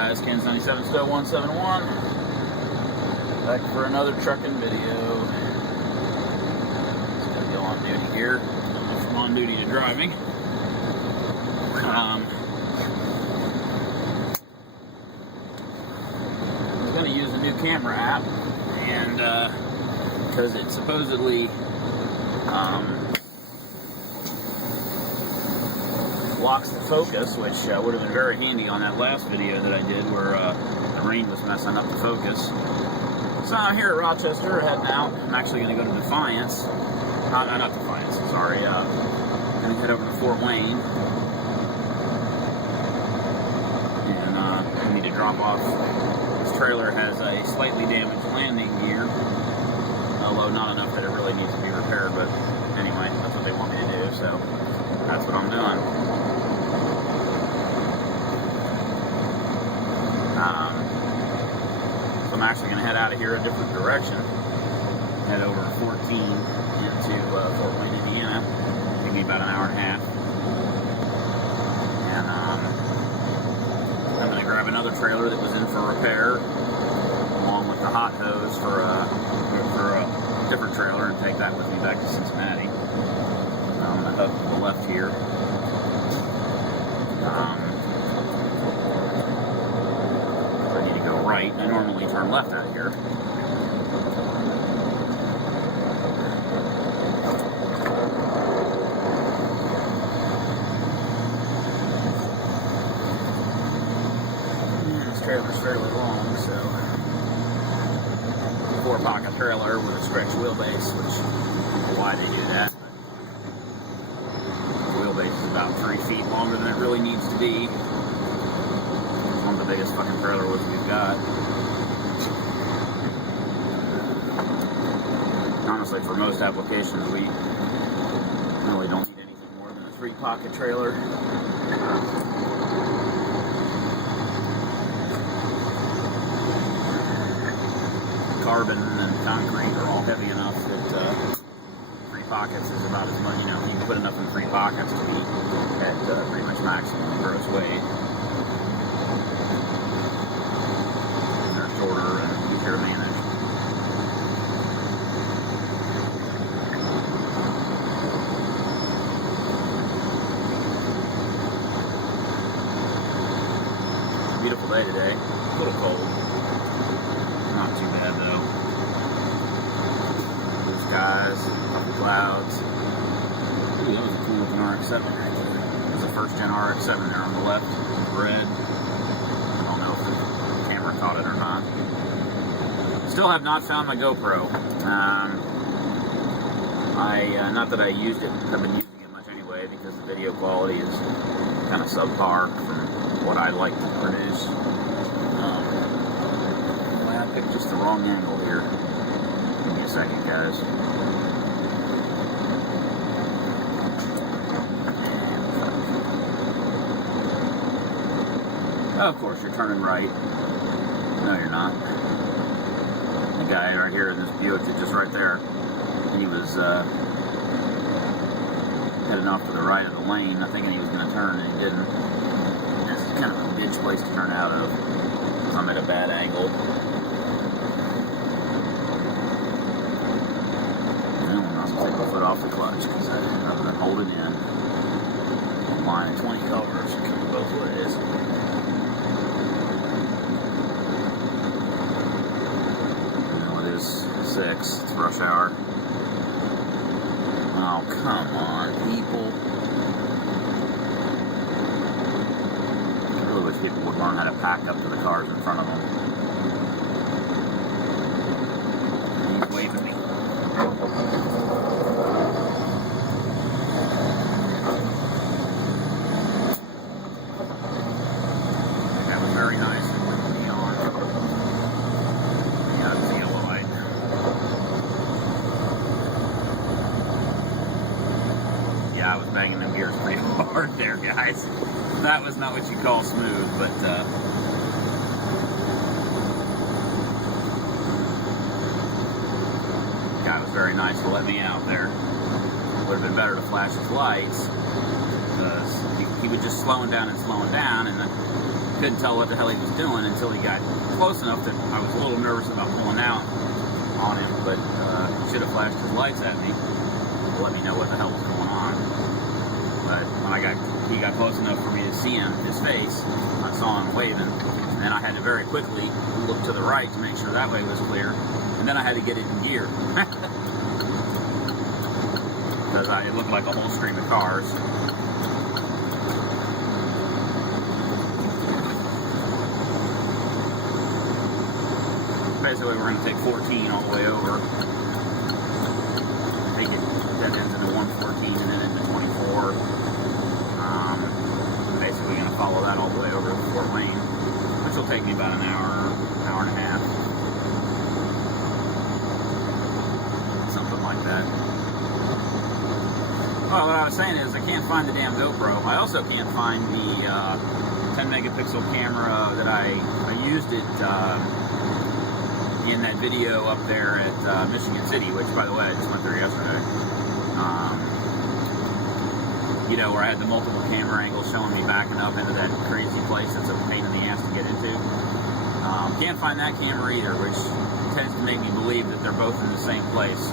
guys, Kansas 97 Stowe 171, back for another trucking video. Just gonna go on duty here. I don't know if I'm on duty to driving. I'm gonna use a new camera app, and because it supposedly locks the focus, which would have been very handy on that last video that I did where the rain was messing up the focus. So I'm here at Rochester, heading out. I'm actually going to go to Defiance. Not Defiance, sorry. I'm going to head over to Fort Wayne. And I need to drop off. This trailer has a slightly damaged landing gear, although not enough that it really needs to be repaired, but anyway, that's what they want me to do, so that's what I'm doing. So I'm actually going to head out of here a different direction, head over 14 into Fort Wayne, Indiana. Take me about an hour and a half, and I'm going to grab another trailer that was in for repair, along with the hot hose for a different trailer, and take that with me back to Cincinnati. I'm going to hook to the left here. I need to go right. I normally turn left out of here. And this trailer's fairly long, so 4-pocket trailer with a stretch wheelbase, which I don't know why they do that. Wheelbase is about 3 feet longer than it really needs to be. It's one of the biggest fucking trailer wheels we've got. Honestly, for most applications, we really don't need anything more than a 3-pocket trailer. Carbon and concrete are all heavy enough that 3 pockets is about as much, you know, you can put enough in 3 pockets to be at pretty much maximum gross weight. And they're shorter and easier to manage. Beautiful day today, a little cold. Not too bad though. Blue skies, couple clouds. Ooh, that was a cool looking RX-7 right there. There's a first gen RX-7 there on the left, red. I don't know if the camera caught it or not. Still have not found my GoPro. Not that I used it, I've been using it much anyway because the video quality is kind of subpar from what I like to produce. I picked just the wrong angle here. Give me a second, guys. Oh, of course, you're turning right. No, you're not. The guy right here in this Buick is just right there. He was heading off to the right of the lane, thinking he was going to turn, and he didn't. This is kind of a bitch place to turn out of. I'm at a bad angle. Take my foot off the clutch because I've been holding in. Line of 20 cars coming both ways. Well, it is 6. It's rush hour. Oh, come on, people. I really wish people would learn how to pack up to the cars in front of them. He's waving at me. I was banging them gears pretty hard there, guys. That was not what you call smooth, but guy was very nice to let me out there. Would have been better to flash his lights because he was just slowing down, and the couldn't tell what the hell he was doing until he got close enough that I was a little nervous about pulling out on him, but he should have flashed his lights at me to let me know what the hell was going on. But when he got close enough for me to see him, his face, I saw him waving, and then I had to very quickly look to the right to make sure that way was clear, and then I had to get it in gear. Because it looked like a whole stream of cars. Basically, we're going to take 14 all the way over. Take it dead ends into 114 and then into 24. Basically, going to follow that all the way over to Fort Wayne, which will take me about an hour and a half. Something like that. Well, what I was saying is I can't find the damn GoPro. I also can't find the 10 megapixel camera that I used it in that video up there at Michigan City, which, by the way, I just went there yesterday. You know, where I had the multiple camera angles showing me backing up into that crazy place that's a pain in the ass to get into. Can't find that camera either, which tends to make me believe that they're both in the same place.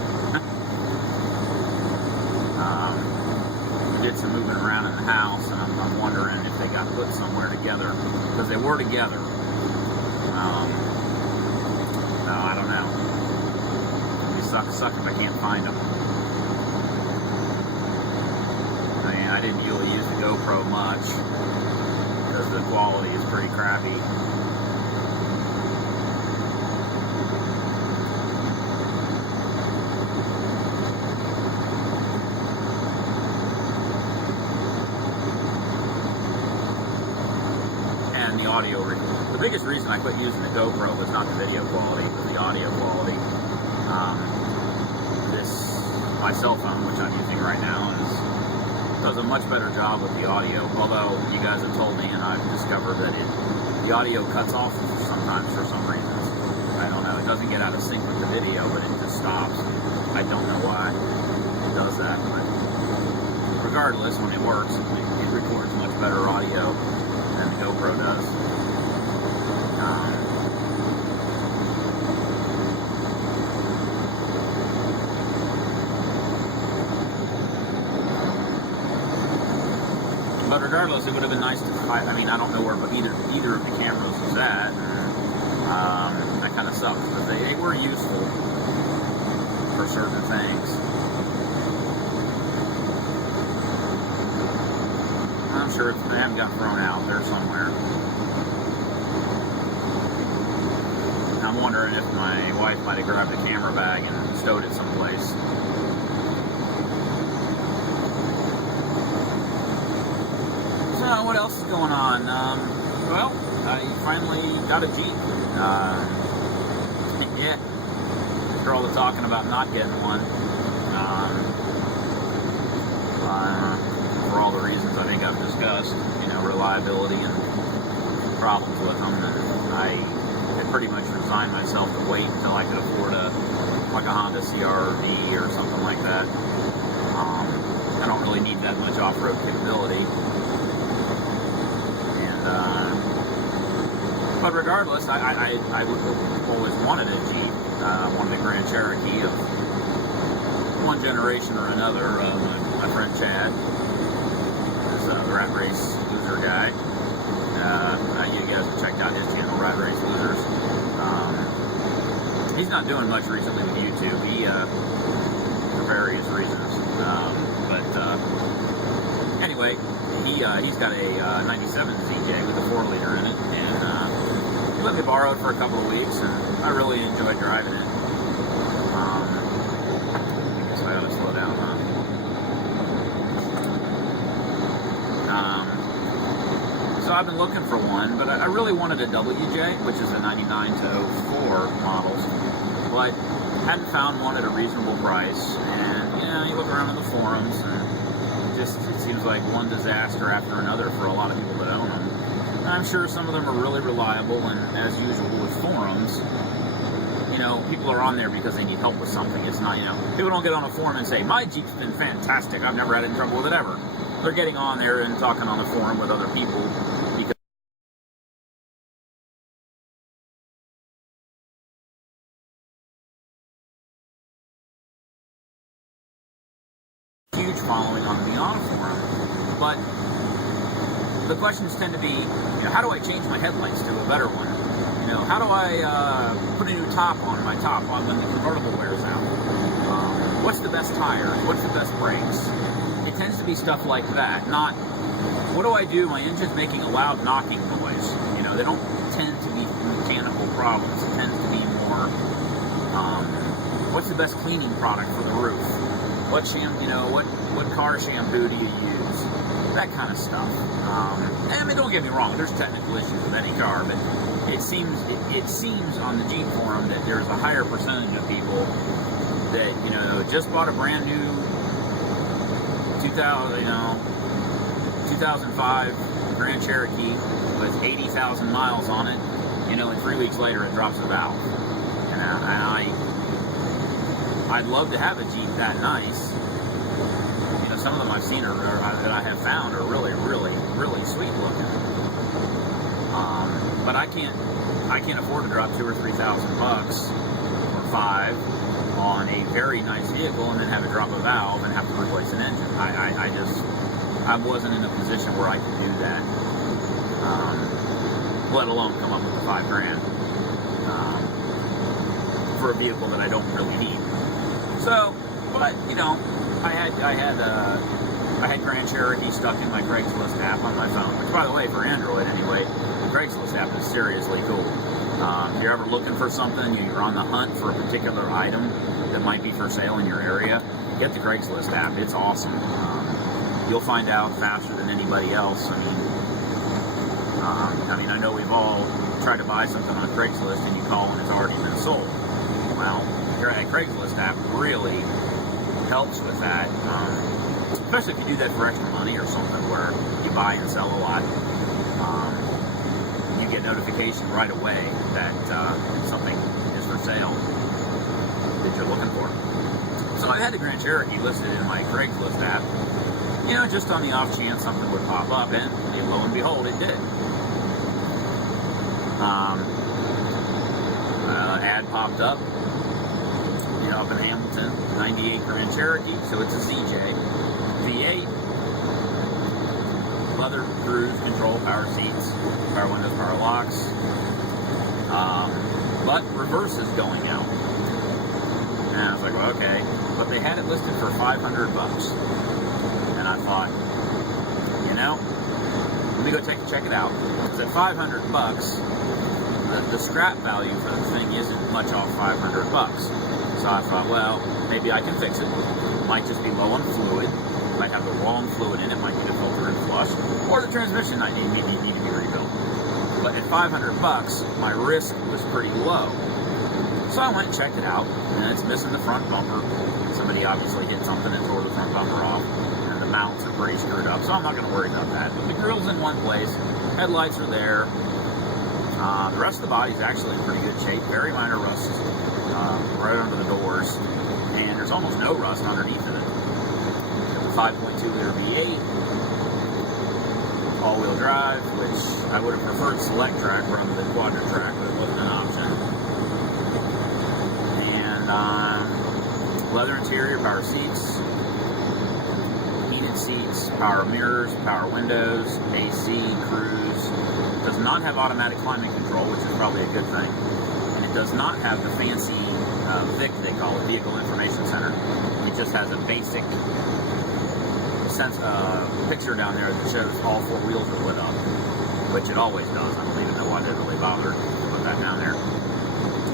We did some moving around in the house, and I'm wondering if they got put somewhere together, because they were together. No, I don't know. It'd suck if I can't find them. I mean, I didn't really use the GoPro much because the quality is pretty crappy. And the audio. The biggest reason I quit using the GoPro was not the video quality, it was the audio quality. My cell phone, which I'm using right now, does a much better job with the audio. Although you guys have told me, and I've discovered that the audio cuts off sometimes for some reasons. I don't know. It doesn't get out of sync with the video, but it just stops. I don't know why it does that, but regardless, when it works, it records much better audio than the GoPro does. But regardless, it would have been nice to. I mean, I don't know where, but either of the cameras was at. That kind of sucks, but they were useful for certain things. I'm sure they haven't got thrown out there somewhere. I'm wondering if my wife might have grabbed the camera bag and stowed it someplace. So, what else is going on? Well, I finally got a Jeep. Yeah, after all the talking about not getting one. For all the reasons I think I've discussed, you know, reliability and problems with them, and I pretty much resigned myself to wait until I could afford like a Honda CR-V or something like that. I don't really need that much off-road capability. But regardless, I always wanted a Jeep. I wanted a Grand Cherokee of one generation or another. My friend Chad is the Rat Race Loser guy. You guys have checked out his channel, Rat Race Losers. He's not doing much recently with YouTube. He, for various reasons. Anyway, he's got a 97 ZJ with a 4-liter in it, and he let me borrow it for a couple of weeks, and I really enjoyed driving it. I guess I ought to slow down, huh? So I've been looking for one, but I really wanted a WJ, which is a 99 to 04 models, but hadn't found one at a reasonable price. And you know, you look around in the forums, and it seems like one disaster after another for a lot of people that own them. And I'm sure some of them are really reliable, and as usual with forums, you know, people are on there because they need help with something. It's not, you know, people don't get on a forum and say, my Jeep's been fantastic, I've never had any trouble with it ever. They're getting on there and talking on the forum with other people following on the auto forum. But the questions tend to be, how do I change my headlights to a better one? How do I put a new top on my top on when the convertible wears out? What's the best tires? What's the best brakes? It tends to be stuff like that, not, what do I do? My engine's making a loud knocking noise. They don't tend to be mechanical problems. It tends to be more, what's the best cleaning product for the roof? What car shampoo do you use? That kind of stuff. Don't get me wrong, there's technical issues with any car, but it seems on the Jeep forum that there's a higher percentage of people that, just bought a brand new 2005 Grand Cherokee with 80,000 miles on it, and 3 weeks later it drops a valve. And I'd love to have a Jeep that nice. Some of them I've seen that I have found are really, really, really sweet looking. But I can't afford to drop $2,000 or $3,000 or $5,000 on a very nice vehicle and then have it drop a valve and have to replace an engine. I wasn't in a position where I could do that. Let alone come up with the $5,000 for a vehicle that I don't really need. So, but I had Grand Cherokee stuck in my Craigslist app on my phone, which, by the way, for Android anyway, the Craigslist app is seriously cool. If you're ever looking for something, you're on the hunt for a particular item that might be for sale in your area, get the Craigslist app. It's awesome. You'll find out faster than anybody else. I know we've all tried to buy something on Craigslist and you call when it's already been sold. Well, the Craigslist app really helps with that, especially if you do that for extra money or something where you buy and sell a lot. You get notification right away that something is for sale that you're looking for. So I had the Grand Cherokee listed in my Craigslist app, just on the off chance something would pop up, and lo and behold, it did. Ad popped up. Up in Hamilton, 98 Grand Cherokee, so it's a ZJ, V8, leather cruise control, power seats, power windows, power locks, but reverse is going out. And I was like, well, okay, but they had it listed for $500, and I thought, let me go check it out. Because at $500, the scrap value for the thing isn't much off $500. So I thought, well, maybe I can fix it. Might just be low on fluid. Might have the wrong fluid in it. Might need a filter and flush. Or the transmission might need to be rebuilt. But at $500, my risk was pretty low. So I went and checked it out. And it's missing the front bumper. Somebody obviously hit something and tore the front bumper off. And the mounts are pretty screwed up. So I'm not going to worry about that. But the grill's in one place. Headlights are there. The rest of the body is actually in pretty good shape. Very minor rust. Right under the doors, and there's almost no rust underneath of it. The 5.2 liter V8, all-wheel drive, which I would have preferred select track rather than quadrant track, but it wasn't an option. And leather interior, power seats, heated seats, power mirrors, power windows, AC, cruise. Does not have automatic climate control, which is probably a good thing. And it does not have the fancy VIC, they call it, Vehicle Information Center. It just has a basic picture down there that shows all four wheels are lit up, which it always does. I don't even know why they really bothered to put that down there.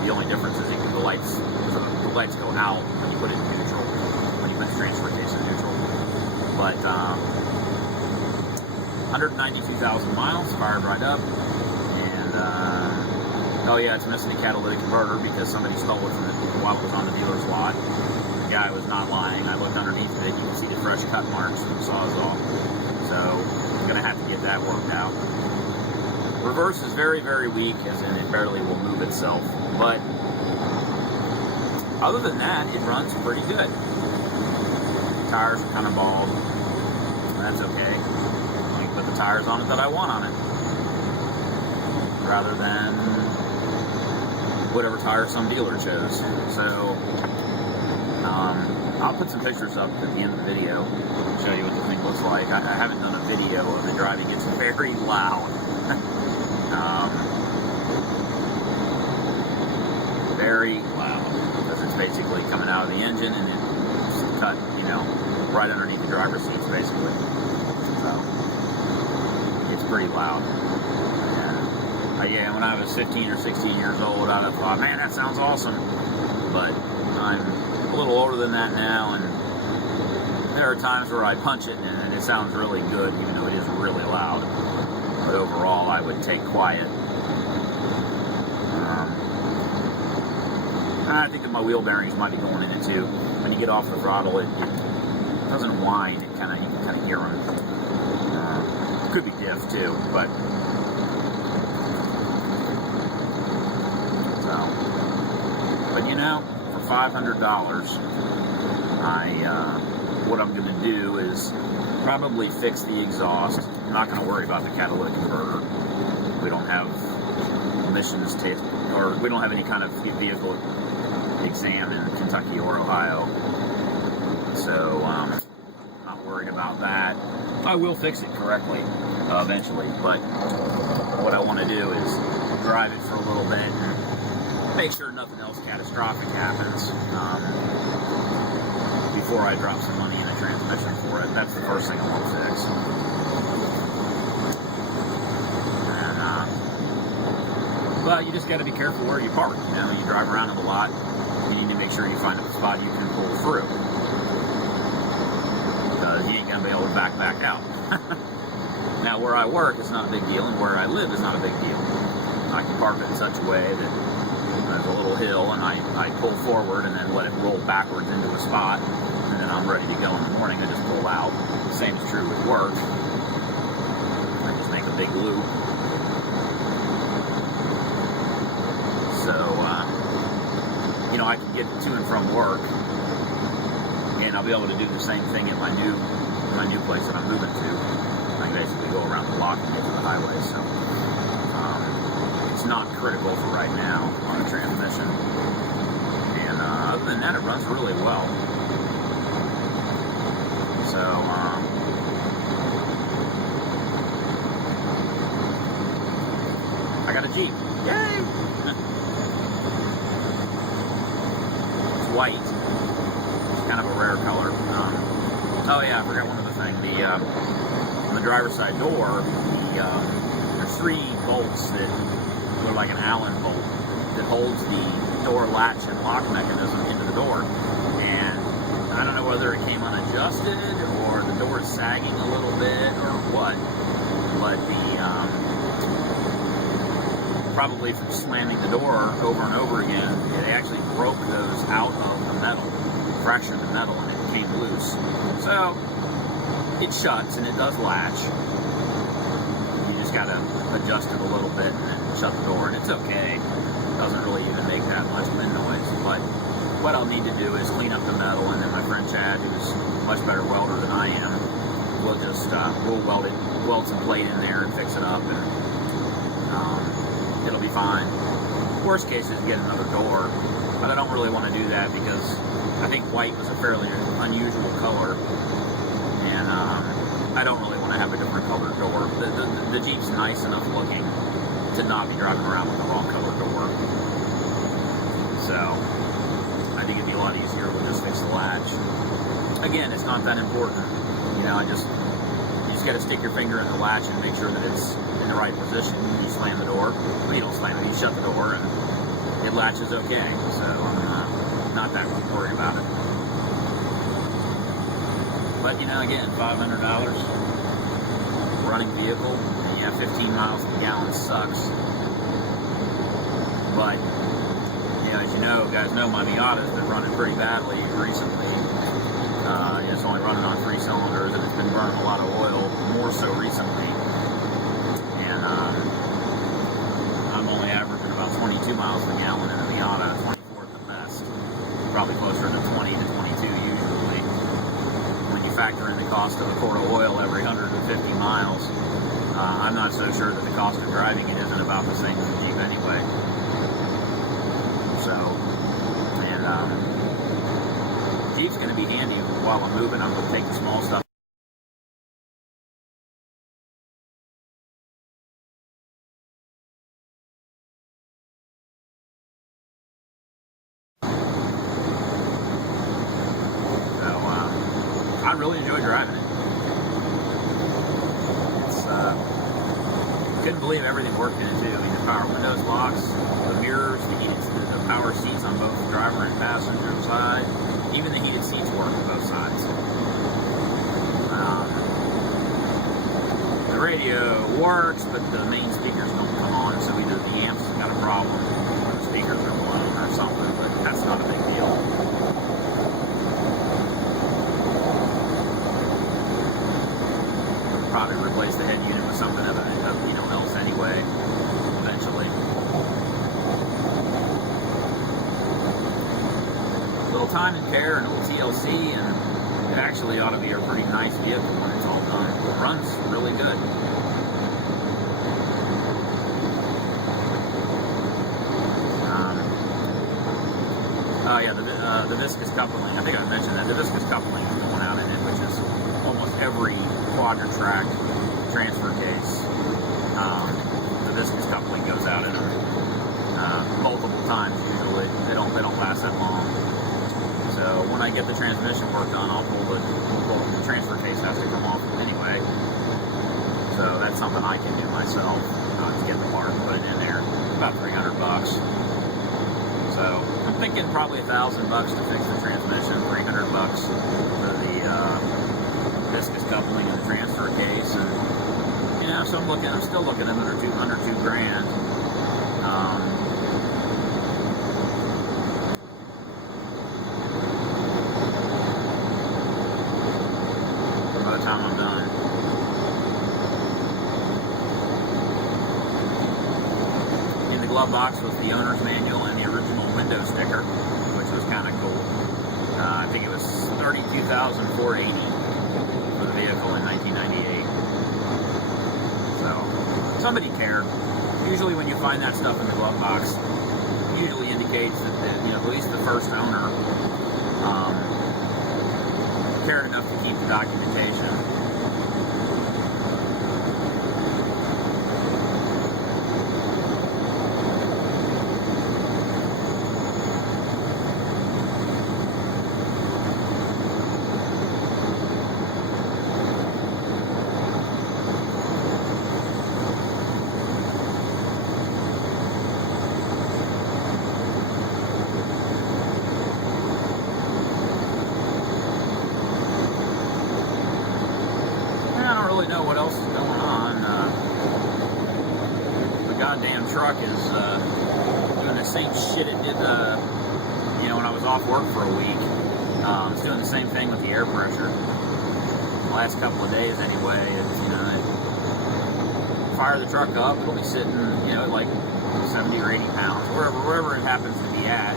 The only difference is the lights go out when you put it in neutral, when you put the transfer case in neutral. But 192,000 miles, fired right up, and oh yeah, it's missing a catalytic converter because somebody stole it from it while it was on the dealer's lot. The guy was not lying. I looked underneath it. You can see the fresh cut marks from the Sawzall. So I'm going to have to get that worked out. Reverse is very, very weak, as in it barely will move itself. But other than that, it runs pretty good. Tires are kind of bald. That's okay. I can put the tires on it that I want on it, rather than whatever tire some dealer chose. So I'll put some pictures up at the end of the video show you what the thing looks like. I haven't done a video of it driving. It's very loud. Very loud, because it's basically coming out of the engine and it's cut, you know, right underneath the driver's seats, basically. So it's pretty loud. And yeah, when I was 15 or 16 years old, I'd have thought, man, that sounds awesome. But I'm a little older than that now, and there are times where I punch it and it sounds really good, even though it is really loud. But overall, I would take quiet. I think that my wheel bearings might be going in it too. When you get off the throttle, it doesn't whine. You can kind of hear them. Could be diff too, but you know, for $500, what I'm going to do is probably fix the exhaust. I'm not going to worry about the catalytic converter. We don't have emissions test, or we don't have any kind of vehicle exam in Kentucky or Ohio, so not worried about that. I will fix it correctly eventually, but what I want to do is drive it for a little bit and make sure nothing else catastrophic happens before I drop some money in a transmission for it. That's the first thing I want to fix. But you just got to be careful where you park. You know, you drive around it a lot. You need to make sure you find a spot you can pull through, because you ain't gonna be able to back out. Now, where I work, it's not a big deal, and where I live is not a big deal. I can park it in such a way that there's a little hill, and I pull forward and then let it roll backwards into a spot, and then I'm ready to go in the morning. I just pull out. The same is true with work. I just make a big loop. So, you know, I can get to and from work, and I'll be able to do the same thing at my new place that I'm moving to. I can basically go around the block and get to the highway, so it's not critical for right now on the transmission. And other than that, it runs really well. So, I got a Jeep. Yay! White. It's kind of a rare color. Oh yeah, I forgot one other thing. On the driver's side door, there's 3 bolts that are like an Allen bolt that holds the door latch and lock mechanism into the door. And I don't know whether it came unadjusted or the door is sagging a little bit or what, but probably from slamming the door over and over again, it actually broke those out of the metal, fractured the metal, and it came loose. So it shuts and it does latch. You just got to adjust it a little bit and then shut the door, and it's okay. It doesn't really even make that much wind noise. But what I'll need to do is clean up the metal, and then my friend Chad, who's a much better welder than I am, will just we'll weld some plate in there and fix it up, and it'll be fine. Worst case is get another door, but I don't really want to do that because I think white was a fairly unusual color, and I don't really want to have a different colored door. The Jeep's nice enough looking to not be driving around with the wrong color door. So I think it'd be a lot easier to just fix the latch. Again, it's not that important. You know, you just got to stick your finger in the latch and make sure that it's in the right position. You slam the door. Well, you don't slam it, you shut the door, and it latches okay. So I'm not that worried about it. But, you know, again, $500, running vehicle, and yeah, 15 miles per gallon sucks. But, you know, as you know, guys know my Miata's been running pretty badly recently. It's only running on 3 cylinders, and it's been burning a lot of oil, more so recently. And I'm only averaging about 22 miles per gallon in a Miata, 24 at the best. Probably closer to 20 to 22 usually. When you factor in the cost of a quart of oil every 150 miles, I'm not so sure that the cost of driving it isn't about the same as a Jeep anyway. So, and Jeep's going to be handy while I'm moving. I'm going to take the small stuff I really enjoy driving it. It's, couldn't believe everything worked in it too. I mean, the power windows, locks, the mirrors, the power seats on both the driver and passenger side. Even the heated seats work on both sides. The radio works, but the main speakers don't come on, so either the amps got a problem or the speakers are blown or something, but that's not a big deal. Probably replace the head unit with something else anyway, eventually. A little time and care and a little TLC, and it actually ought to be a pretty nice vehicle when it's all done. It runs really good. Oh yeah, the viscous coupling. I think I mentioned that. The viscous coupling is going out in it, which is almost every quadra-track transfer case. The viscous coupling goes out in them multiple times usually. They don't last that long. So when I get the transmission work done, I'll pull the transfer case has to come off anyway. So that's something I can do myself. Just get the part and put it in there. About $300 bucks. So I'm thinking probably $1,000 to fix the transmission, $300 bucks for the viscous coupling and the transfer case, and you know, so I'm still looking at under $2 grand. By the time I'm done. In the glove box was the owner's manual and the original window sticker, which was kind of cool. I think it was $32,480 for the vehicle in 1998. So somebody cared. Usually, when you find that stuff in the glove box, it usually indicates that at least the first owner cared enough to keep the documentation. Know what else is going on. The goddamn truck is doing the same shit it did when I was off work for a week. It's doing the same thing with the air pressure. The last couple of days anyway. It's fire the truck up, it'll be sitting at like 70 or 80 pounds, wherever it happens to be at.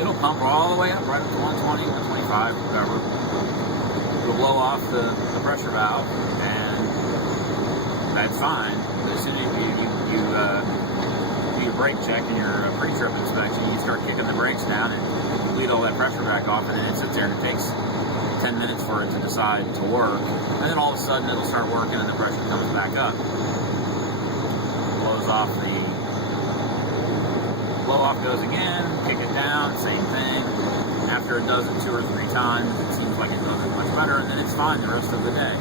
It'll pump all the way up right up to 120, 125, whatever. It'll blow off the pressure valve, and that's fine. But as soon as you do your brake check and your pre-trip inspection, you start kicking the brakes down and bleed all that pressure back off, and then it sits there and it takes 10 minutes for it to decide to work. And then all of a sudden it'll start working and the pressure comes back up. Blows off blow off goes again, kick it down, same thing. After it does it 2 or 3 times, it seems like it does it much better, and then it's fine the rest of the day.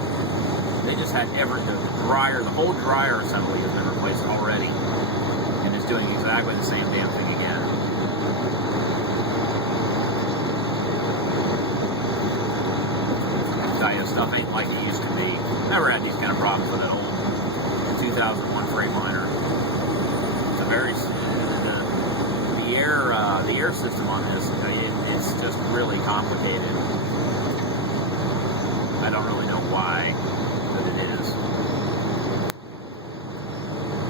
They just had the whole dryer assembly has been replaced already, and it's doing exactly the same damn thing again. Stuff ain't like it used to be. Never had these kind of problems with that old 2001 Freightliner. It's a very the air system on this, it's just really complicated. I don't really know why, but it is.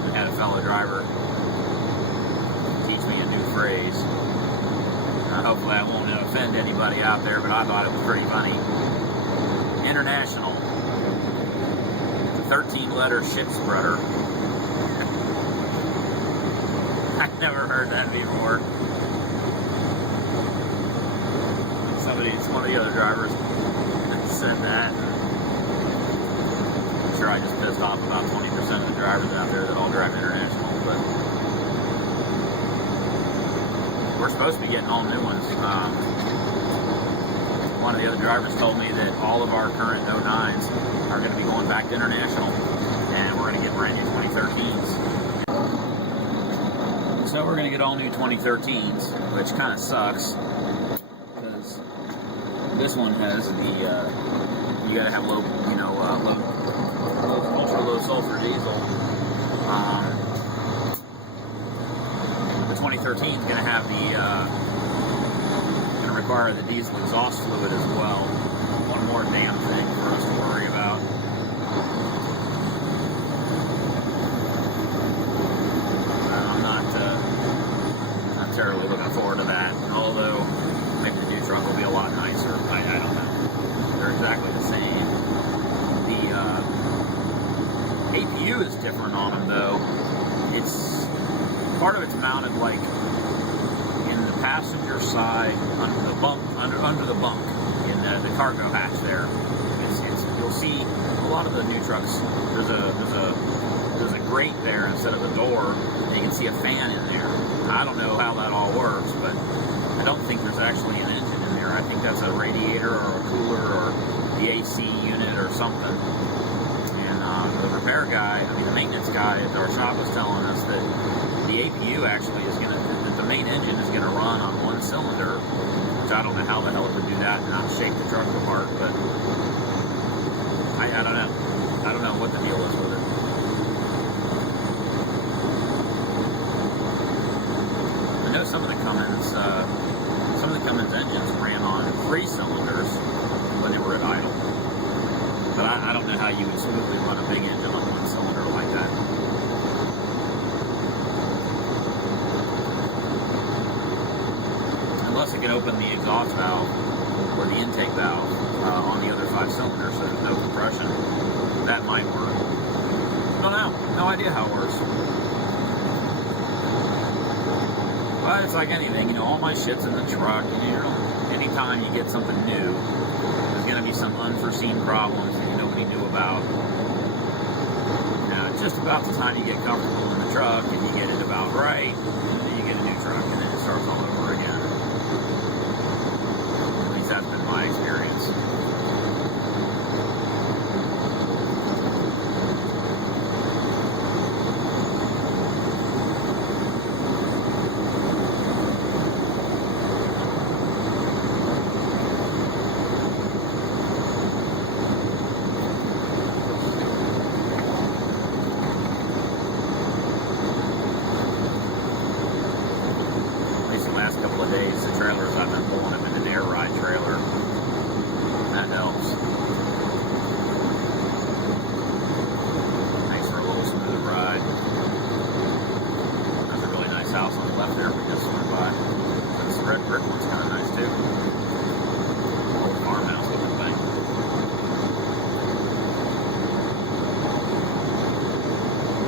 I had a fellow driver teach me a new phrase. Hopefully I won't offend anybody out there, but I thought it was pretty funny. International. 13-letter shit spreader. I've never heard that before. It's one of the other drivers said that. I'm sure I just pissed off about 20% of the drivers out there that all drive international, but we're supposed to be getting all new ones. one of the other drivers told me that all of our current 09s are going to be going back to International, and we're going to get brand new 2013s. So we're going to get all new 2013s, which kind of sucks, because this one has the, you got to have low, you know, ultra low sulfur diesel. The 2013 is going to have the, going to require the diesel exhaust fluid as well. One more damn thing for us to worry about. I'm not terribly looking forward to that, although maybe the new truck will be a lot nicer. I don't know. They're exactly the same. The APU is different on them, though. It's part of it's mounted like in the passenger side under the bunk, under the bunk in the cargo hatch there. It's you'll see a lot of the new trucks. There's a grate there instead of a door, and you can see a fan in there. I don't know how that all works, but I don't think there's actually an engine in there. I think that's a radiator or a cooler or the AC unit or something. And the repair guy, I mean the maintenance guy at our shop was telling us that the APU actually is going to, the main engine is going to run on one cylinder, which I don't know how the hell it would do that and not shake the truck apart, but I don't know. I don't know what the deal is with it. I know some of the Cummins engines ran on 3 cylinders when they were at idle, but I don't know how you would smoothly run a big engine on 1 cylinder like that. Unless it can open the exhaust valve or the intake valve on the other 5 cylinders so there's no compression. That might work. I don't know. No idea how it works. But it's like anything, you know, all my shit's in the truck. You know, anytime you get something new, there's going to be some unforeseen problems that nobody knew about. Now, it's just about the time you get comfortable in the truck and you get it about right, and then you get a new truck and then it starts all over again. At least that's been my experience. Couple of days, the trailers I've been pulling them in an air ride trailer. That helps. Makes for a little smoother ride. There's a really nice house on the left there we just went by. This red brick one's kind of nice too. Old farmhouse looking thing.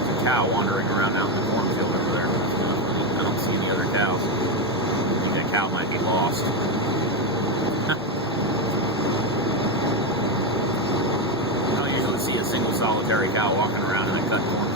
There's a cow wandering around out in the cornfield over there. I don't see any other cows. Cow might be lost. I don't usually see a single solitary cow walking around in a cut cornfield.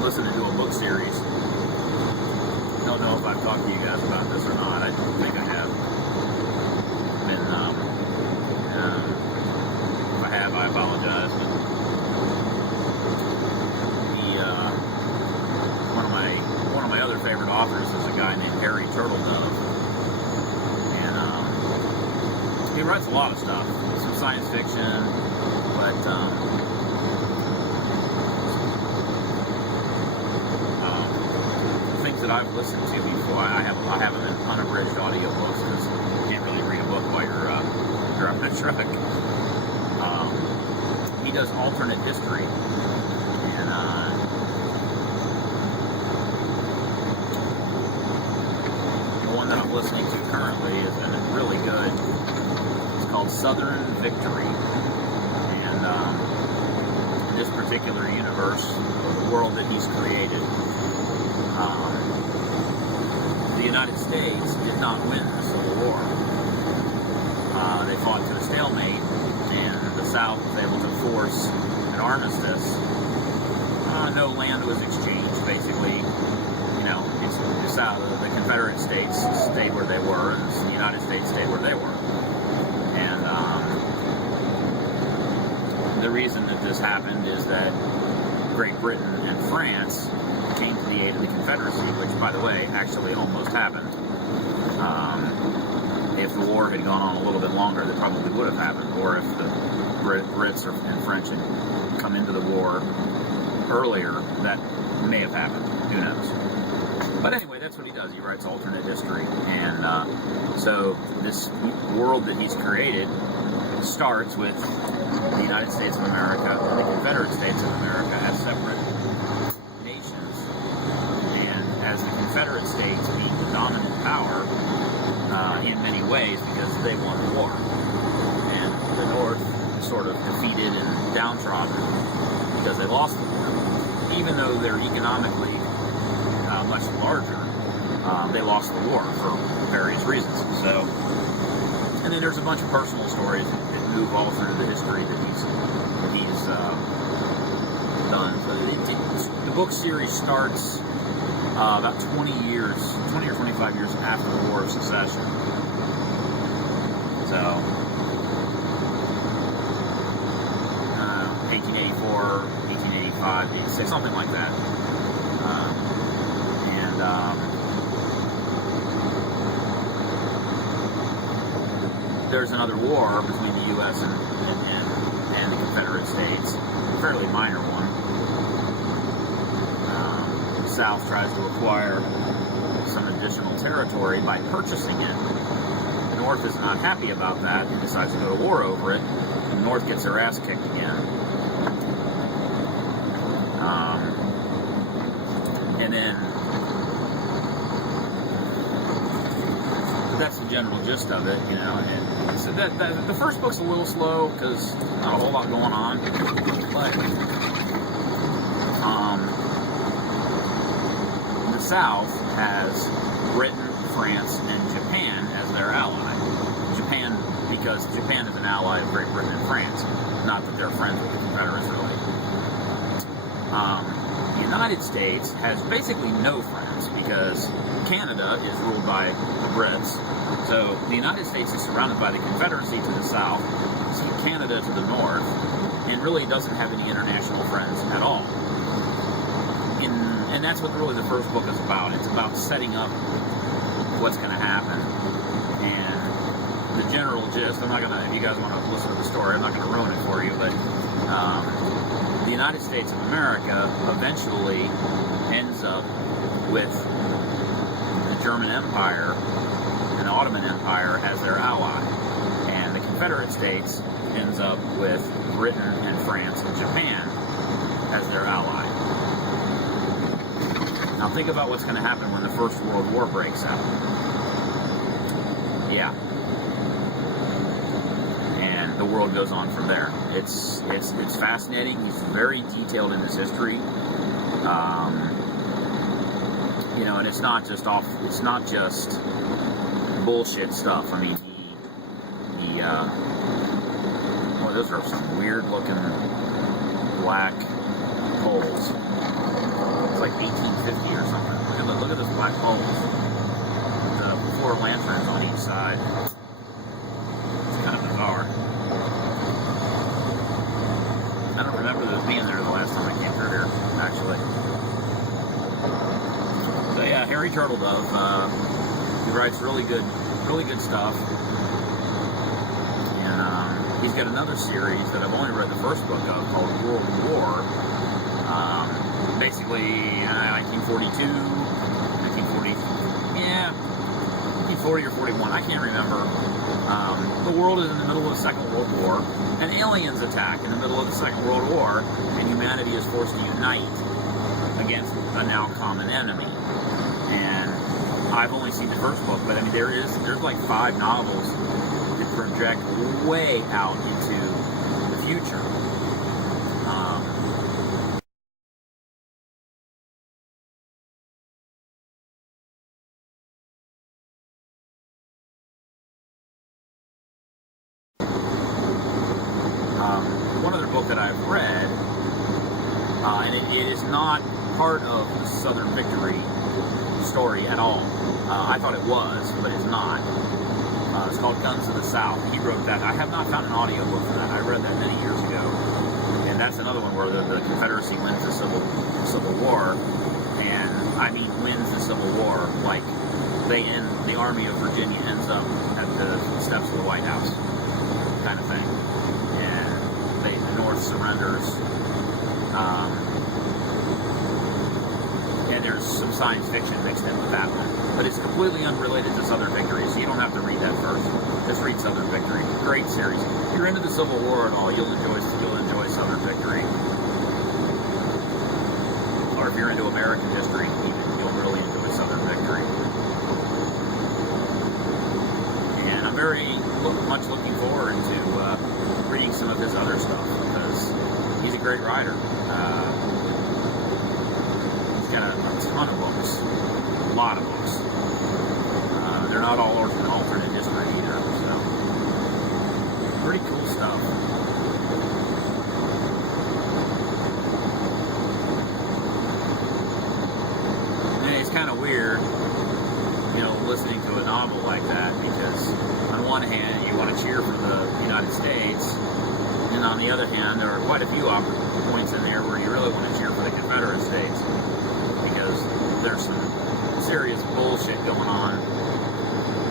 Listening to a book series. Don't know if I've talked to you guys about this or not. I don't think I have. Been, if I have, I apologize. But one of my other favorite authors is a guy named Harry Turtledove, and he writes a lot of stuff. Some science fiction, but that I've listened to before. I have them in unabridged audiobooks because you can't really read a book while you're driving a truck. He does alternate history, and the one that I'm listening to currently has been really good. It's called Southern Victory. And in this particular universe, the world that he's created, the United States did not win the Civil War. They fought to a stalemate, and the South was able to force an armistice. No land was exchanged, basically. You know, the Confederate States stayed where they were, and the United States stayed where they were. And the reason that this happened is that Great Britain and France came to the aid of the Confederacy, which, by the way, actually almost happened. If the war had gone on a little bit longer, that probably would have happened. Or if the Brits and French had come into the war earlier, that may have happened. Who knows? But anyway, that's what he does. He writes alternate history. And so this world that he's created starts with the United States of America and the Confederate States of America as separate nations. And as the Confederate States being the dominant power in many ways because they won the war. And the North sort of defeated and downtrodden because they lost the war. Even though they're economically much larger, they lost the war for various reasons. So, and then there's a bunch of personal stories that move all through the history that he's done. So the book series starts about 20 or 25 years after the War of Secession. So, 1884, 1885, 86, something like that. There's another war between the U.S. and the Confederate States, a fairly minor one. The South tries to acquire some additional territory by purchasing it. The North is not happy about that and decides to go to war over it. The North gets their ass kicked again. And then that's the general gist of it, you know. And so that the first book's a little slow because not a whole lot going on, but the South has Britain, France, and Japan as their ally. Japan, because Japan is an ally of Great Britain and France, not that they're friends with the Confederates, really. The United States has basically no friends because Canada is ruled by the Brits. So the United States is surrounded by the Confederacy to the south, Canada to the north, and really doesn't have any international friends at all. And that's what really the first book is about. It's about setting up what's going to happen. And the general gist, I'm not going to, if you guys want to listen to the story, I'm not going to ruin it for you, but the United States of America eventually ends up with the German Empire and the Ottoman Empire as their ally. And the Confederate States ends up with Britain and France and Japan as their ally. Now think about what's going to happen when the First World War breaks out. Yeah. And the world goes on from there. It's fascinating. He's very detailed in his history. You know, and it's not just bullshit stuff. I mean, boy, those are some weird looking black poles. It's like 1850 or something. Look at those black poles. The 4 lanterns on each side. It's kind of bizarre. I don't remember those being there the last time I came through here, actually. So yeah, Harry Turtledove. He writes really good stuff. And he's got another series that I've only read the first book of called World War. Basically, 1942, 1940 or 41, I can't remember. The world is in the middle of the Second World War, and aliens attack in the middle of the Second World War, and humanity is forced to unite against a now common enemy. And I've only seen the first book, but I mean, there's like 5 novels that project way out into the future. One other book that I've read, and it is not part of the Southern Victory story at all. I thought it was, but it's not. It's called Guns of the South. He wrote that. I have not found an audiobook for that. I read that many years ago. And that's another one where the Confederacy wins the Civil War. And I mean wins the Civil War. Like the Army of Virginia ends up at the steps of the White House, kind of thing. And the North surrenders. And there's some science fiction mixed in with that one. But it's completely unrelated to Southern Victory, so you don't have to read that first. Just read Southern Victory. Great series. If you're into the Civil War at all, you'll enjoy Southern Victory. Or if you're into American history, even, you'll really enjoy Southern Victory. And I'm very much looking forward to reading some of his other stuff, because he's a great writer. He's got a ton of books. A lot of books. They're not all alternate history either, so pretty cool stuff. And it's kind of weird, you know, listening to a novel like that, because on one hand you want to cheer for the United States, and on the other hand there are quite a few points in there where you really want to cheer for the Confederate States, because there's some serious bullshit going on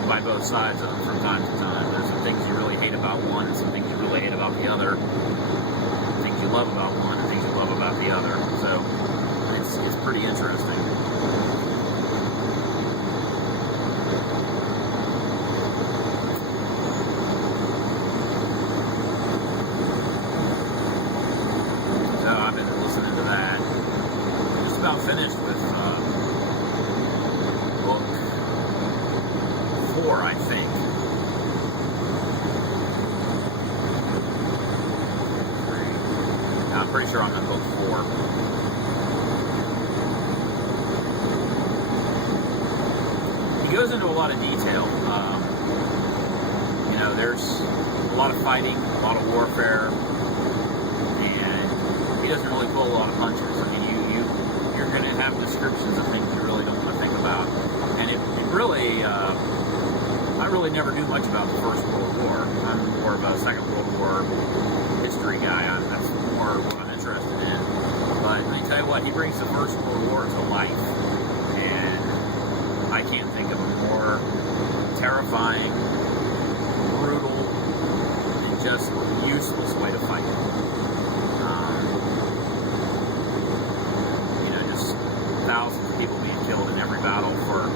by both sides of them from time to time. There's some things you really hate about one and some things you really hate about the other. Things you love about one and things you love about the other. So it's pretty interesting. So I've been listening to that. I'm just about finished with book 4, I think. I'm pretty sure I'm in book 4. He goes into a lot of detail. You know, there's a lot of fighting, a lot of warfare, and he doesn't really pull a lot of punches. I mean, you're going to have descriptions of things you really don't want to think about. And it really, I really never knew much about the First World War. I'm more of a Second World War history guy. That's more what I'm interested in. But let me tell you what, he brings the First World War to life. And I can't think of a more terrifying, brutal, and just useless way to fight. You know, just thousands of people being killed in every battle for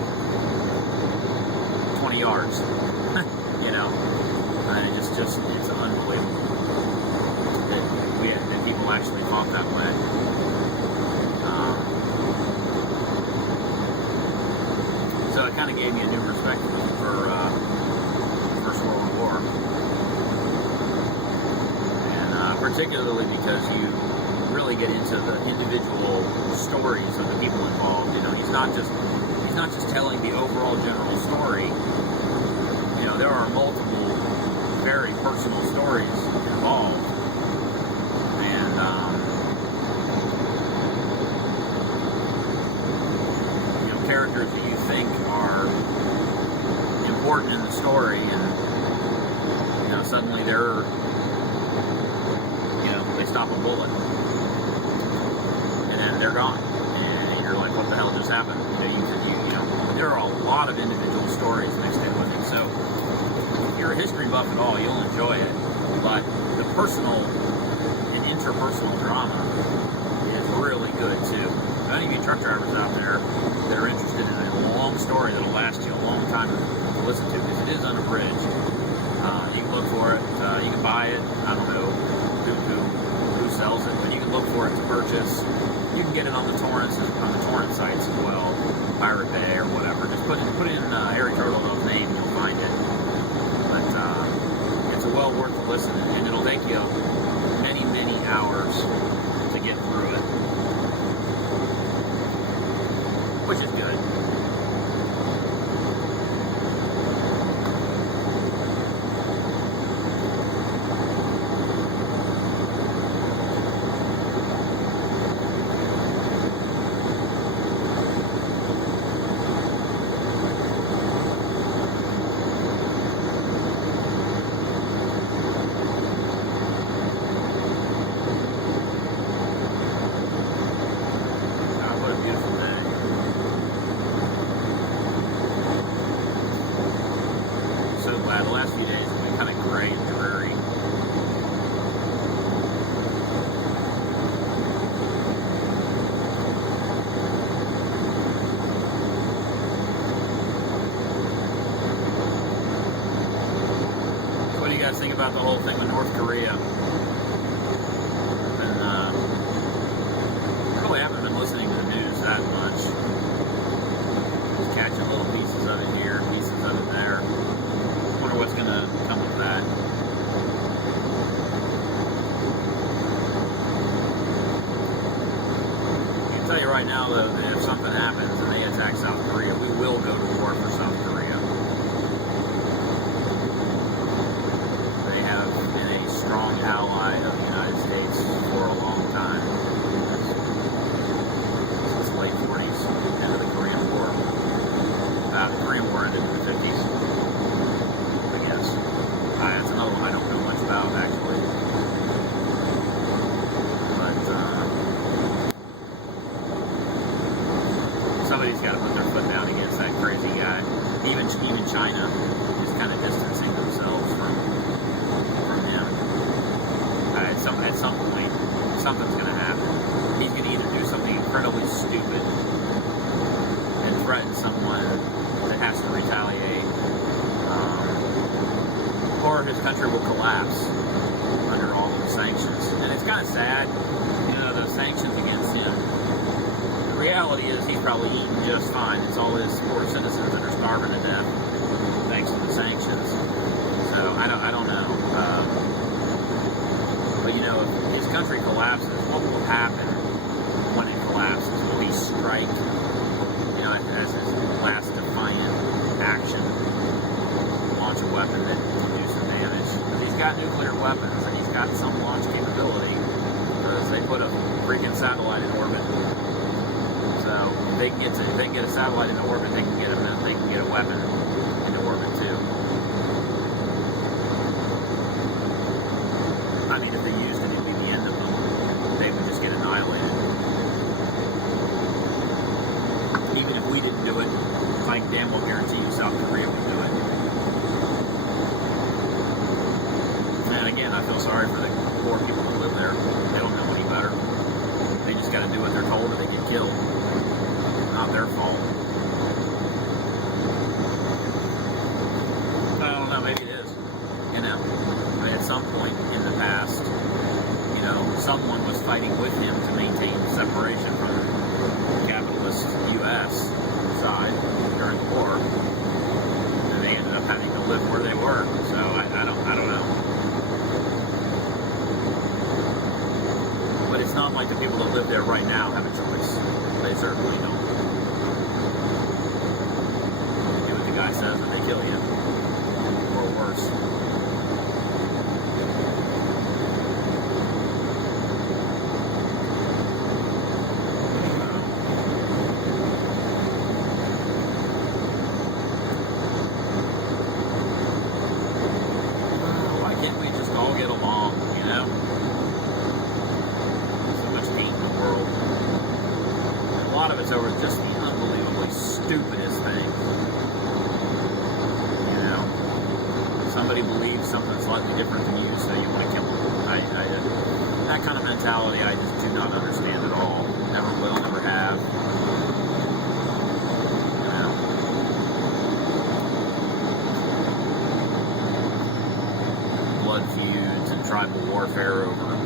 20 yards. You know, and it's unbelievable that people actually fought that way. So it kind of gave me a new perspective for First World War, and particularly because you really get into the individual stories of the people involved. You know, he's not just telling the overall general story. You know, there are multiple very personal stories involved, and you know, characters that you think are important in the story, and you know, suddenly they're, you know, they stop a bullet, and then they're gone, and you're like, what the hell just happened? You know, there are a lot of individual stories mixed in with it. So if you're a history buff at all, you'll enjoy it. But the personal and interpersonal drama is really good too. If any of you truck drivers out there that are interested in a long story that'll last you a long time to listen to, because it is unabridged, you can look for it. You can buy it. I don't know who sells it, but you can look for it to purchase. You can get it on the torrent sites as well, Pirate Bay or whatever. Just put in put in Harry Turtledove's name, you'll find it. But it's well worth the listen, and it'll take you many, many hours to get through it, which is good. The last few days have been kind of gray and dreary. So what do you guys think about the whole thing with North Korea? And really haven't been listening to the news that much. Just catching little pieces of it here, pieces of it there. What's going to come of that. I can tell you right now, though, that if something happens and they attack South Korea, we will go to war for South Korea. They have been a strong ally of the United States for a long time. Since the late 40s, end of the Korean War. The Korean War ended in the 50s. That's another one I don't know much about, actually. But somebody's got to put their foot down against that crazy guy. Even China is kind of distancing themselves from him. At some point, something's going to happen. He's going to either do something incredibly stupid and threaten someone that has to retaliate, or his country will collapse under all of the sanctions. And it's kind of sad, those sanctions against him. The reality is he's probably eating just fine. It's all his poor citizens that are starving to death thanks to the sanctions. So I don't know. But if his country collapses, what will happen when it collapses? Will he strike, as his last defiant action, launch a weapon that can do some damage? Because he's got nuclear weapons and he's got some launch capability, because they put a freaking satellite in orbit. So if they can get a satellite into orbit, they can get a weapon into orbit too. I mean, if they used it, it'd be the end of them. They would just get annihilated. Even if we didn't do it, I can damn well guarantee you South Korea would do it. And again, I feel sorry for the poor people that live there. They don't know any better. They just got to do what they're told or they get killed. Not their fault. I don't know, maybe it is. I mean, at some point in the past, someone was fighting with him to maintain separation from the capitalist U.S. side during the war. And they ended up having to live where they were. So I don't know. But it's not like the people that live there right now have a choice. They certainly don't. They do what the guy says and they kill you. Or worse. Why can't we just all get along, So much hate in the world. And a lot of it's over just the unbelievably stupidest thing. Somebody believes something slightly different than you, so you want to kill them. That kind of mentality I just do not understand at all. Never will, never have. Blood feuds and tribal warfare over,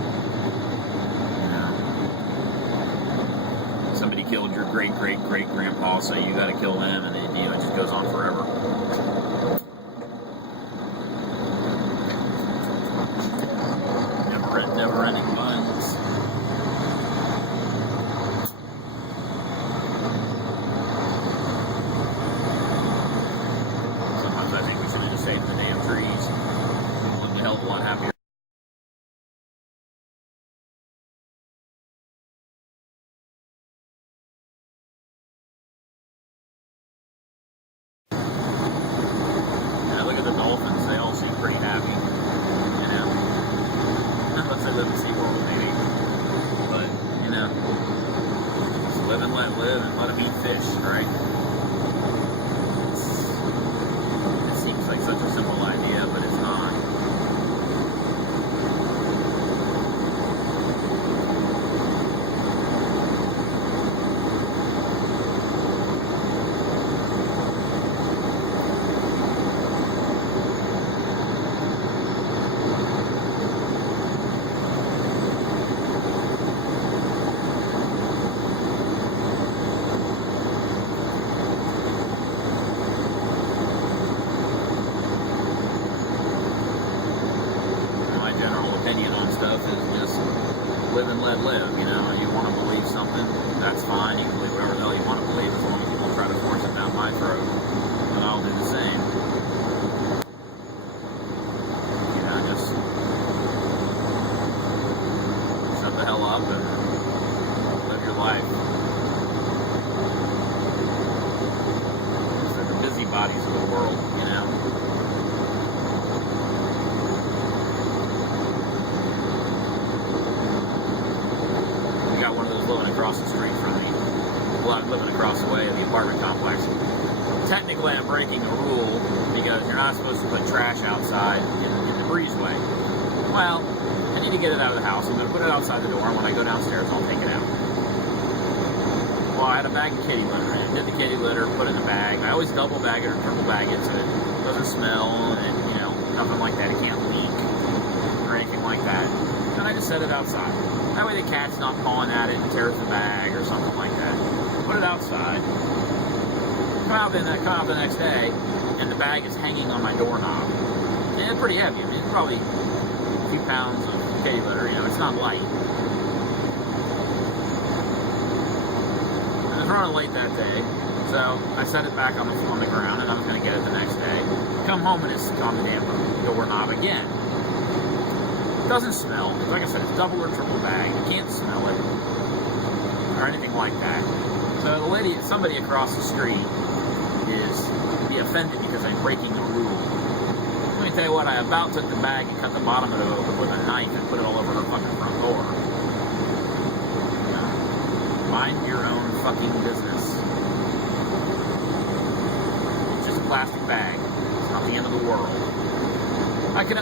somebody killed your great-great-great-grandpa, so you got to kill them, and it just goes on is just live and let live, you know. You want to believe something, that's fine. You can believe whatever the hell you want to believe, as long as you don't try to force it down my throat, and I'll do the same. You know, just shut the hell up and live your life. They're the busybodies of the world, you know. Living across the street from me. Well, I'm living across the way of the apartment complex. Technically, I'm breaking a rule because you're not supposed to put trash outside in the breezeway. Well, I need to get it out of the house. I'm going to put it outside the door, and when I go downstairs, I'll take it out. Well, I had a bag of kitty litter in it. Did the kitty litter, put it in the bag. I always double bag it or triple bag it so it doesn't smell and, you know, nothing like that. It can't leak or anything like that. And I just set it outside. That way the cat's not pawing at it and tears the bag or something like that. Put it outside. Come out the next day, and the bag is hanging on my doorknob. And it's pretty heavy. I mean, it's probably a few pounds of kitty litter. You know, it's not light. I was running late that day, so I set it back on the ground, and I was going to get it the next day. Come home, and it's on the damn doorknob again. Doesn't smell. Like I said, it's double or triple bag. You can't smell it or anything like that. So the lady, somebody across the street is be offended because I'm breaking the rule. Let me tell you what, I about took the bag and cut the bottom of it open with a knife and put it all over her fucking front door. You know, mind your own fucking business. It's just a plastic bag. It's not the end of the world. I could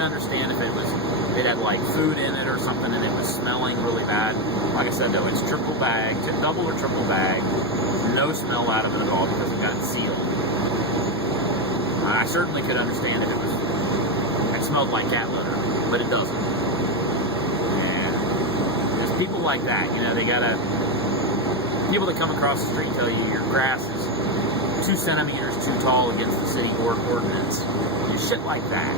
understand if it had like food in it or something and it was smelling really bad. Like I said though, it's triple bag, double or triple bag, no smell out of it at all because it got it sealed. I certainly could understand if it smelled like cat litter, but it doesn't. And there's people like that, you know, people that come across the street and tell you your grass is 2 centimeters too tall against the city ordinance. Shit like that.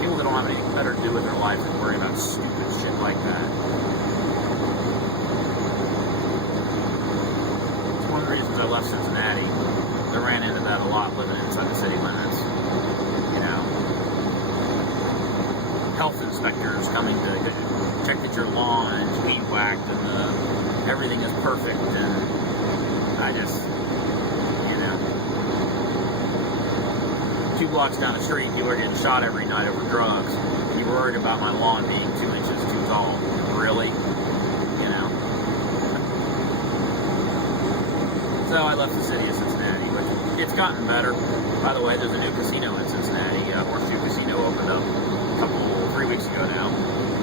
People that don't have anything better to do with their life than worry about stupid shit like that. It's one of the reasons I left Cincinnati. I ran into that a lot living inside the city limits. You know, health inspectors coming to check that your lawn is weed whacked and everything is perfect, and I just, 2 blocks down the street, people are getting shot every night over drugs. You were worried about my lawn being 2 inches too tall. Really? You know? So I left the city of Cincinnati, which it's gotten better. By the way, there's a new casino in Cincinnati. Horseshoe Casino opened up 3 weeks ago now.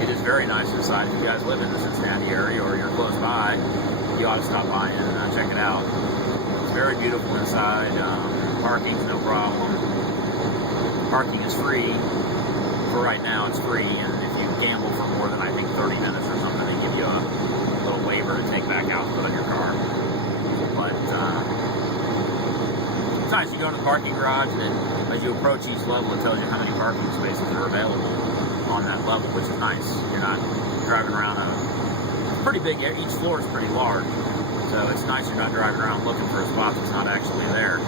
It is very nice inside. If you guys live in the Cincinnati area or you're close by, you ought to stop by and check it out. It's very beautiful inside. Parking's no problem. Parking is free. For right now, it's free, and if you gamble for more than, I think, 30 minutes or something, they give you a little waiver to take back out and put on your car. But it's nice. You go to the parking garage, and then as you approach each level, it tells you how many parking spaces are available on that level, which is nice. You're not driving around it's pretty big. Each floor is pretty large, so it's nice you're not driving around looking for a spot that's not actually there.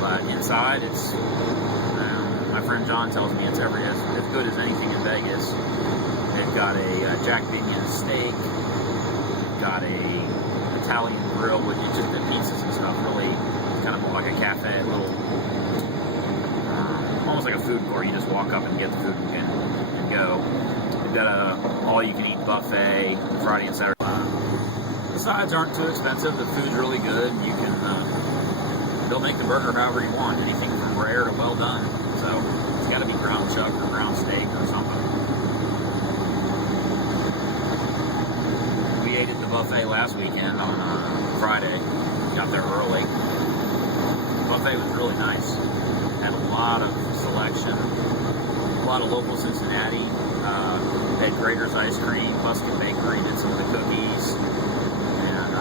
But inside, it's, my friend John tells me it's as good as anything in Vegas. They've got a Jack Binion steak, got a Italian grill with just the pizzas and stuff. Really, it's kind of more like a cafe, a little, almost like a food court. You just walk up and get the food and go. They've got a all-you-can-eat buffet Friday and Saturday. The sides aren't too expensive. The food's really good. You can. They'll make the burger however you want, anything from rare to well done. So it's got to be ground chuck or ground steak or something. We ate at the buffet last weekend on Friday. Got there early. The buffet was really nice. Had a lot of selection, a lot of local Cincinnati. They had Grater's ice cream, Buskin Bakery did some of the cookies, and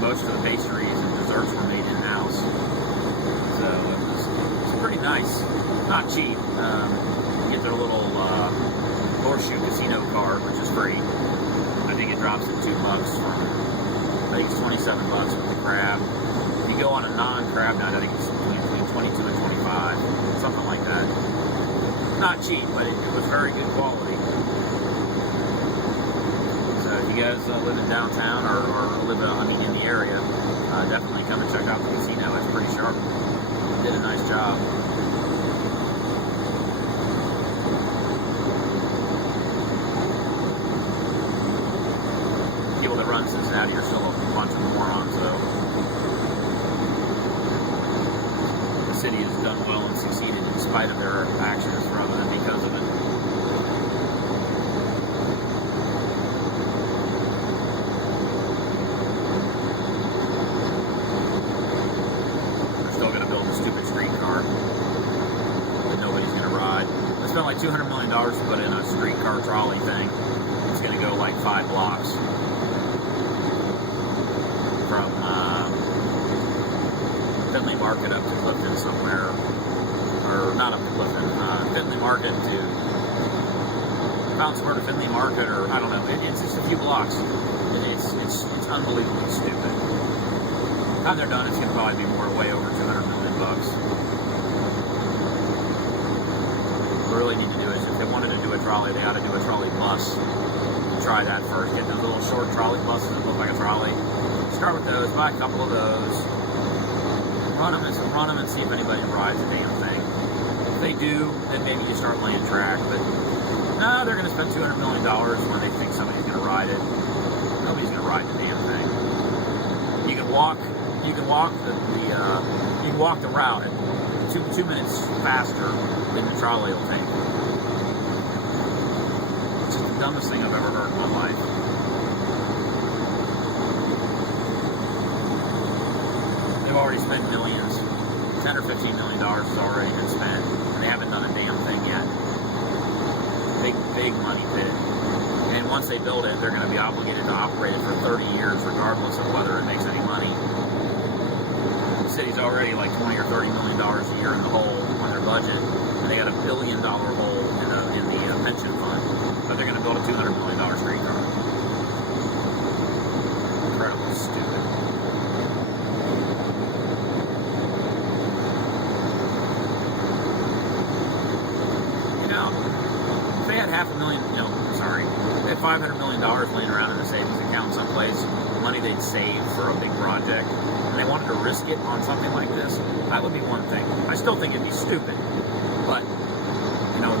most of the pastries and desserts were made in-house. So it was pretty nice. Not cheap. You get their a little horseshoe casino card, which is free. I think it drops at $2 from, I think it's 27 bucks with the crab. If you go on a non-crab night, I think it's between 22 and 25, something like that. Not cheap, but it was very good quality. So if you guys live in downtown or live, in the area, definitely come and check out the casino. It's pretty sharp. Did a nice job. People that run Cincinnati are still a bunch of morons, though. The city has done well and succeeded in spite of their actions rather than because of it. They're still going to build a stupid streetcar that nobody's going to ride. They spent like $200 million to put in a streetcar trolley thing. It's going to go like 5 blocks. From Finley Market up to Clifton somewhere, or not up to Clifton, Finley Market to Fountain Square to Finley Market, or I don't know. It's just a few blocks. It's unbelievably stupid. By the time they're done, it's going to probably be way over $200 million bucks. What we really need to do is, if they wanted to do a trolley, they ought to do a trolley bus. Try that first. Get those little short trolley buses that look like a trolley. Start with those, buy a couple of those, run them and see if anybody rides the damn thing. If they do, then maybe you start laying track, but no, they're going to spend $200 million when they think somebody's going to ride it. Nobody's going to ride the damn thing. You can walk the route at 2 minutes faster than the trolley will take. It's the dumbest thing I've ever heard in my life. They've already spent millions. $10 or $15 million has already been spent, and they haven't done a damn thing yet. Big money pit. And once they build it, they're going to be obligated to operate it for 30 years, regardless of whether it makes any money. The city's already like $20 or $30 million a year in the hole on their budget, and they got $1 billion hole in the pension fund. But they're going to build a $200 million streetcar. Incredibly stupid. They had they had $500 million laying around in a savings account someplace, money they'd saved for a big project, and they wanted to risk it on something like this. That would be one thing. I still think it'd be stupid, but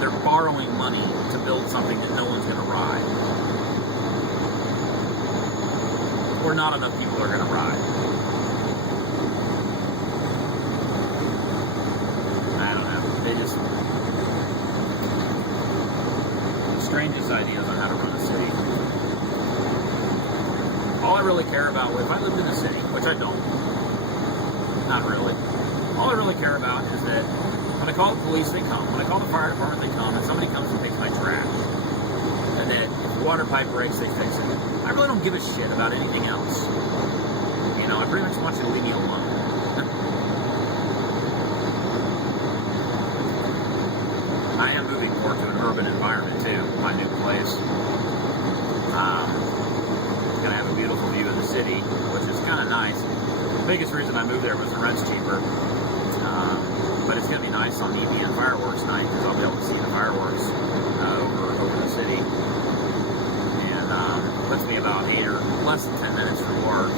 they're borrowing money to build something that no one's going to ride, or not enough people are going to ride. I don't know. They just strangest ideas on how to run a city. All I really care about, if I lived in a city, which I don't, not really, all I really care about is that when I call the police, they come. When I call the fire department, they come, and somebody comes and takes my trash. And that if the water pipe breaks, they fix it. I really don't give a shit about anything else. I pretty much want you to leave me alone. I am moving more to an urban environment too, my new place. Gonna have a beautiful view of the city, which is kind of nice. The biggest reason I moved there was the rent's cheaper. But it's gonna be nice on evening and fireworks night because I'll be able to see the fireworks over the city. And puts me about 8 or less than 10 minutes from work.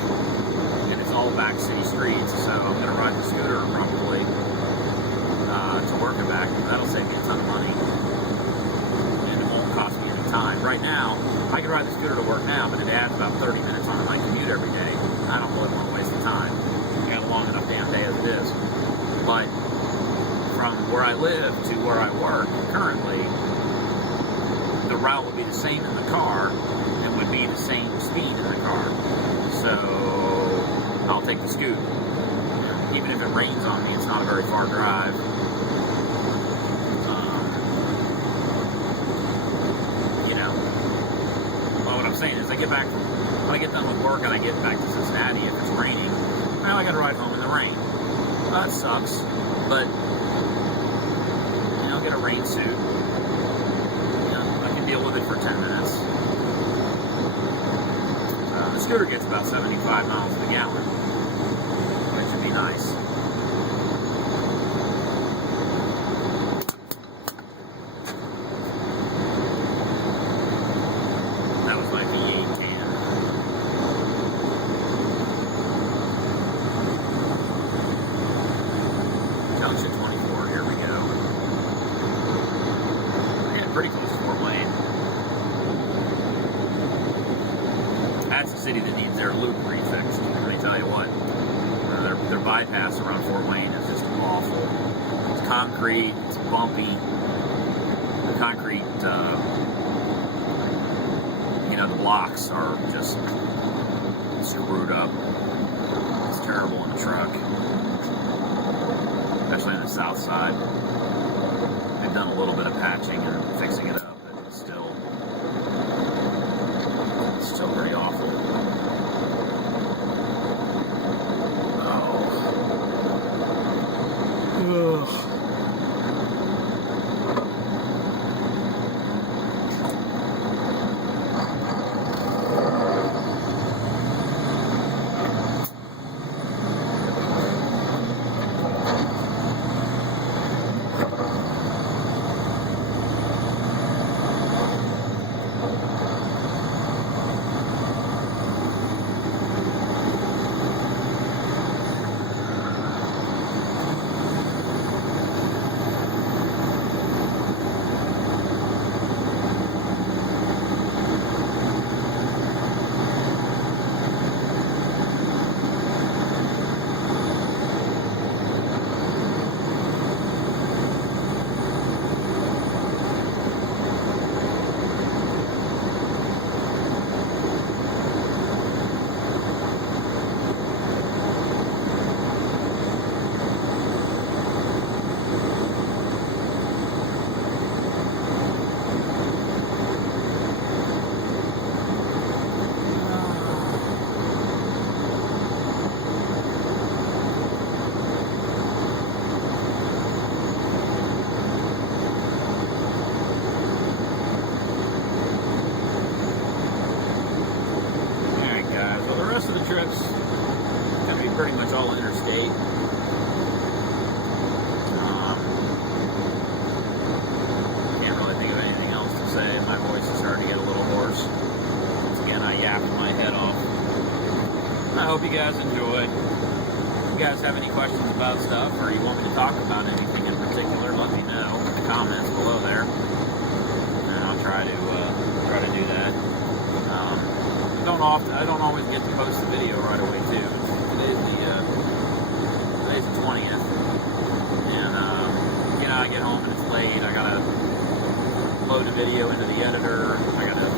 And it's all back city streets, so I'm gonna ride the scooter probably to work and back. That'll save me a ton of money, and it won't cost me any time. Right now, I can ride the scooter to work now, but it adds about 30 minutes on my commute every day. I don't really want to waste the time. I got a long enough damn day as it is. But from where I live to where I work currently, the route would be the same in the car and would be the same speed in the car. So I'll take the scoot. Even if it rains on me, it's not a very far drive. Well, what I'm saying is, when I get done with work and I get back to Cincinnati, if it's raining, well, I got to ride home in the rain. Well, that sucks, but I'll get a rain suit, deal with it for 10 minutes. The scooter gets about 75 miles to the gallon, which would be nice. That was like the E8 can. Junction 24, here we go. Yeah, pretty close to Fort Wayne. That's a city that needs their loop refixed. Let me tell you what. Their bypass around Fort Wayne is just awful. It's concrete, it's bumpy. The concrete, the blocks are just screwed up. It's terrible in the truck, especially on the south side. They've done a little bit of patching and fixing it up, but it's still pretty awful. Oh. Ugh. Rest of the trip's gonna be pretty much all interstate. Can't really think of anything else to say. My voice is starting to get a little hoarse. Once again, I yapped my head off. I hope you guys enjoyed. If you guys have any questions about stuff, or you want me to talk about anything in particular, let me know in the comments below there, and I'll try to do that. I don't always get to post the video right away too. Today's the 20th, and I get home and it's late. I gotta load the video into the editor. I gotta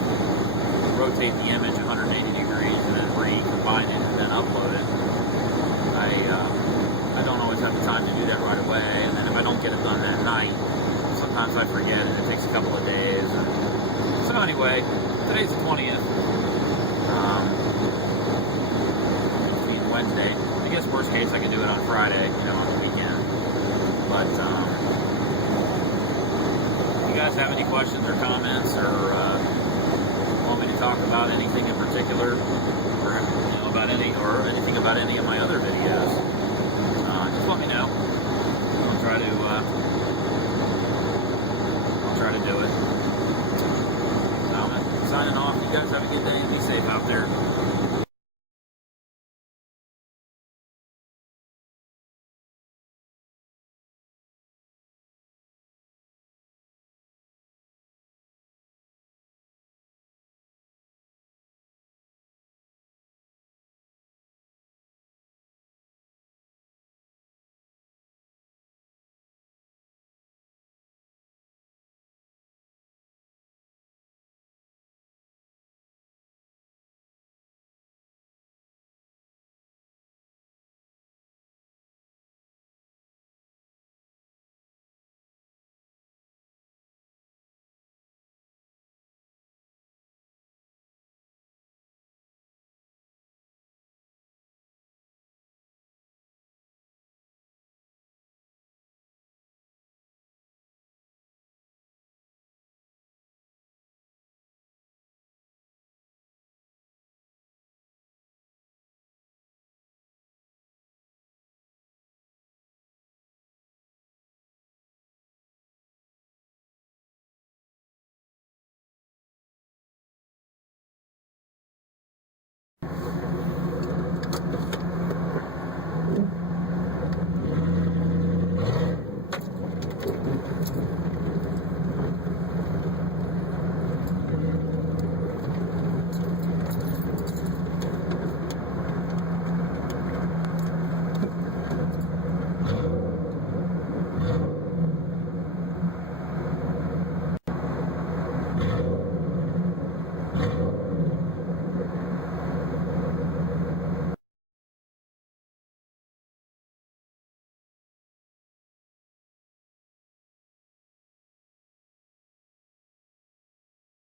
rotate the image 180 degrees and then recombine it and then upload it. I don't always have the time to do that right away, and then if I don't get it done that night, sometimes I forget and it takes a couple of days. So anyway, today's the 20th. Wednesday. I guess worst case I could do it on Friday, on the weekend. But if you guys have any questions or comments, or want me to talk about anything in particular, or anything about any of my other videos, just let me know. I'll try to do it. So I'm signing off. You guys have a good day and be safe out there.